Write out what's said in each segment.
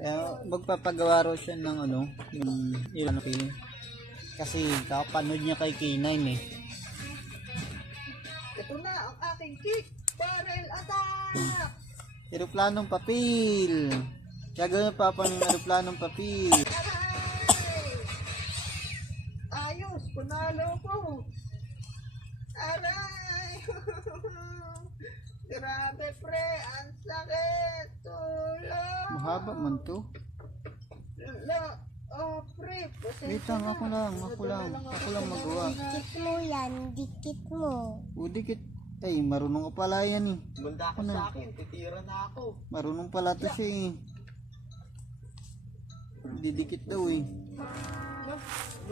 Kaya magpapagawa raw siya ng ano, yung ilan film. Kasi kakapanood niya kay K9 eh. Ito na ang aking kick barrel attack! Eroplanong papel. Gagawin pa pang eroplanong papel. Aray! Ayos, panalo ko! Aray! Grabe pre, ang sakit! Tulong! Mahaba man to. Pre, Wait lang, ako lang magawa. Dikit mo yan, dikit mo. O dikit. Ay, marunong ka pala yan eh. Banda ka sa akin, titira na ako. Marunong pala to siya eh. Didikit daw eh. Ano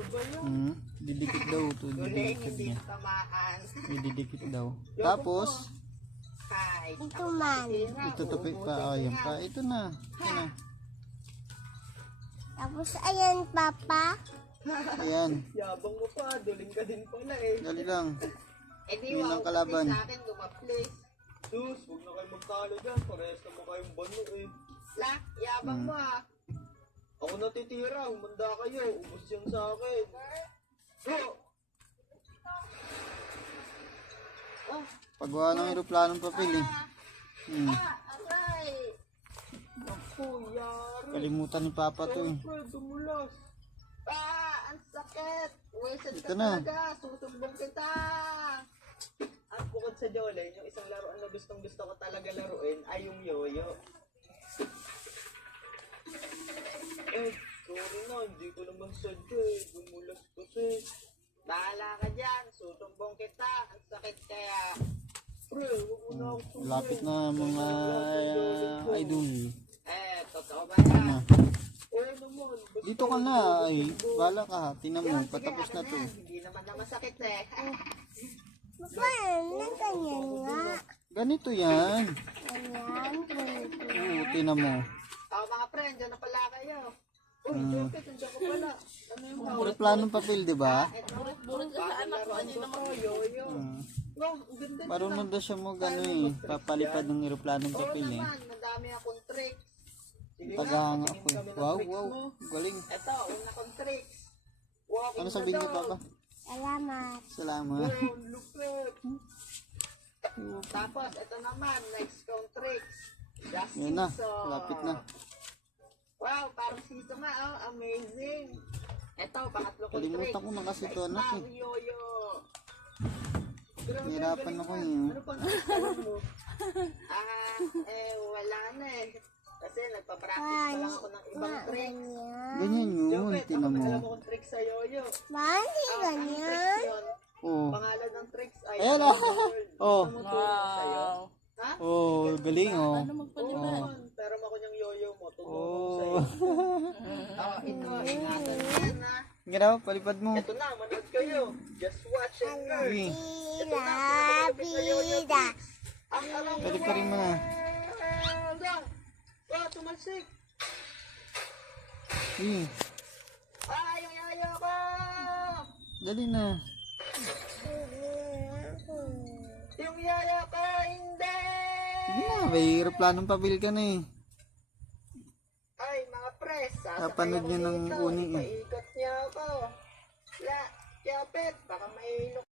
ba yun? Didikit daw to. Galing, Didikit hindi niya. tamaan. Didikit daw. Tapos, Hi. Ito man. itutupit pa. Ayan pa. Ito na. Ito na. Tapos ayan, Papa. Ayan. Yabang mo pa, duling ka din pala eh. Dali lang. Eh di Yun wow, ang kalaban. sa akin dumaplis. Sus, huwag na kayo magtalo dyan. Parehas na mo kayong bano eh. La, yabang mo ah. Ako natitira, humanda kayo. Ubus yan sa akin. Oh! Ah, Paggawa ng aeroplanong papel eh. aray! Naku, yari. Kalimutan ni Papa to eh. Siyempre, dumulas. Ang sakit. Wasted Ito ka na. talaga. Susumbong kita. At bukod sa Jolene, yung isang laruan na gustong gusto ko talaga laruin ay yung yoyo. Eh, sorry na, hindi ko naman sadya eh. Dumulas kasi. Bahala ka dyan. Susumbong kita. Ang sakit kaya. Pre, huwag mo na ako sumbong. Lapit na mga idol. Eh, totoo ba Ano yan? na. Oo naman. Basta Dito ka na ay. Bala ka ha. Tingnan mo. Patapos na to. Hindi naman na masakit eh. Papa, na ganyan nga. Ganito yan. Ganyan, ganito. Oo, tingnan mo. Mga friend, dyan na pala kayo. Uy, Joket, nandiyan ko pala. Ano yung Aeroplanong papel, di ba? Burit ka sa anak ko, kanina mo. Yoyo. Wow, ang ganda na. Marunong daw siya mo gano'n eh. Papalipad ng aeroplanong Oo papel eh. naman, madami akong tricks. Sige nga, Tagahanga patingin ako eh. kami ng Wow, tricks wow. mo. Galing. Eto, una kong tricks. Walking Ano the sabihin niyo, dog. Papa? Salamat. Salamat. Oh, lupit. Tapos, ito naman, next kong tricks. Just Yan na. seesaw. Lapit na. Wow, parang siso nga, oh. Amazing. Ito, pangatlo kong Kalimutan tricks. ko na kasi ito, Next anak, na, eh. yoyo. Grabe, Nahirapan galing ako nga. eh. Ano pang alam mo? Wala na eh. Kasi nagpa-practice pa lang ako ng ibang tricks. Ganyan. Ganyan yun. Jopet, Tingnan ako mo. alam akong tricks sa yoyo. Bakit Ang ganyan? tricks yun, Oo. pangalan ng tricks ay Ayan, Around oh. the World. Oh. Gusto mo tulong sa'yo? Ha? Oh, galing oh. Oo naman, pero ako niyang yoyo mo, tutulong Oh. sa'yo. Ito, ingatan mo yan ha. Ganaw, palipad mo. Ito na, manood kayo. Just watch and learn. Sige. Bida, bida. Ang alam Paliparin mo na. Tumalsik. Sige. Yung yoyo ko. Dali na. Yung yoyo ko, hindi. Sige na, may aeroplanong papel ka na eh. Ay, mga pres, Napanood niyo ng uni eh. Paikot niya ako. La, Jopet, baka may